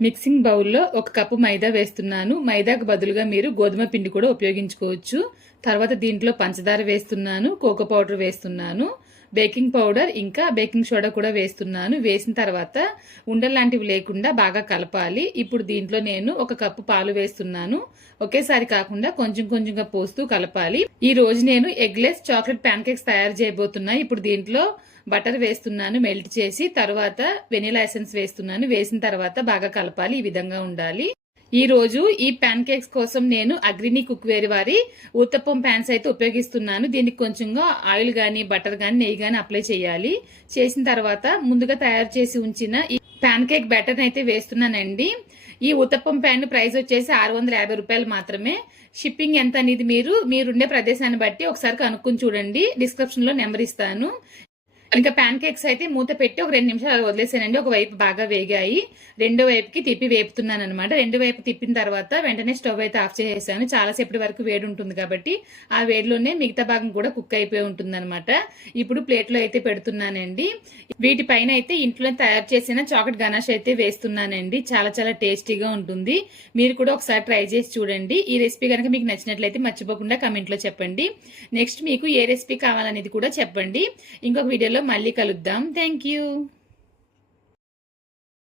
Mixing బౌల్లో ఒక cup మైదా వేస్తున్నాను. మైదాకు బదులుగా మీరు గోధుమ పిండి కూడా ఉపయోగించుకోవచ్చు. తర్వాత దీంట్లో పంచదార వేస్తున్నాను. కోకో పౌడర్ వేస్తున్నాను. బేకింగ్ పౌడర్ ఇంకా బేకింగ్ సోడా కూడా వేస్తున్నాను. వేసిన తర్వాత ఉండలాంటివి లేకుండా బాగా కలపాలి. ఇప్పుడు దీంట్లో నేను ఒక కప్పు పాలు వేస్తున్నాను. ఒకేసారి కాకుండా కొంచెం కొంచెంగా పోస్తూ కలపాలి. ఈ రోజు నేను ఎగ్లెస్ చాక్లెట్ ప్యాన్ కేక్స్ తయారు చేయబోతున్నా. ఇప్పుడు దీంట్లో బటర్ వేస్తున్నాను మెల్ట్ చేసి తర్వాత వెనిలా ఎసెన్స్ వేస్తున్నాను. వేసిన తర్వాత బాగా కలపాలి ఈ విధంగా ఉండాలి. ఈరోజు ఈ ప్యాన్ కేక్స్ కోసం నేను అగ్రిని కుక్వేర్ వారి ఉత్తప్పం ప్యాన్స్ అయితే ఉపయోగిస్తున్నాను. దీనికి కొంచెంగా ఆయిల్ కానీ బటర్ కానీ నెయ్యి కానీ అప్లై చేయాలి. చేసిన తర్వాత ముందుగా తయారు చేసి ఉంచిన ఈ ప్యాన్ కేక్ బ్యాటర్ అయితే వేస్తున్నానండి. ఈ ఉత్తప్పం ప్యాన్ ప్రైస్ వచ్చేసి ఆరు వందల యాభై రూపాయలు మాత్రమే. షిప్పింగ్ ఎంత అనేది మీరు మీరుండే ప్రదేశాన్ని బట్టి ఒకసారి కనుక్కొని చూడండి. డిస్క్రిప్షన్లో నెంబర్ ఇస్తాను. ఇంకా ప్యాన్ కేక్స్ అయితే మూత పెట్టి ఒక రెండు నిమిషాలు వదిలేసానండి. ఒక వైపు బాగా వేగాయి. రెండో వైపుకి తిప్పి వేపుతున్నాను అనమాట రెండు వైపు తిప్పిన తర్వాత వెంటనే స్టవ్ అయితే ఆఫ్ చేసేసాను. చాలాసేపటి వరకు వేడి ఉంటుంది కాబట్టి ఆ వేడిలోనే మిగతా భాగం కూడా కుక్ అయిపోయి ఉంటుంది అనమాట ఇప్పుడు ప్లేట్లో అయితే పెడుతున్నానండి. వీటిపైన అయితే ఇంట్లో తయారు చేసిన చాక్లెట్ గనాష్ అయితే వేస్తున్నానండి. చాలా చాలా టేస్టీగా ఉంటుంది. మీరు కూడా ఒకసారి ట్రై చేసి చూడండి. ఈ రెసిపీ కనుక మీకు నచ్చినట్లయితే మర్చిపోకుండా కమెంట్లో చెప్పండి. నెక్స్ట్ మీకు ఏ రెసిపీ కావాలనేది కూడా చెప్పండి. ఇంకొక వీడియోలో మళ్ళీ కలుద్దాం. Thank you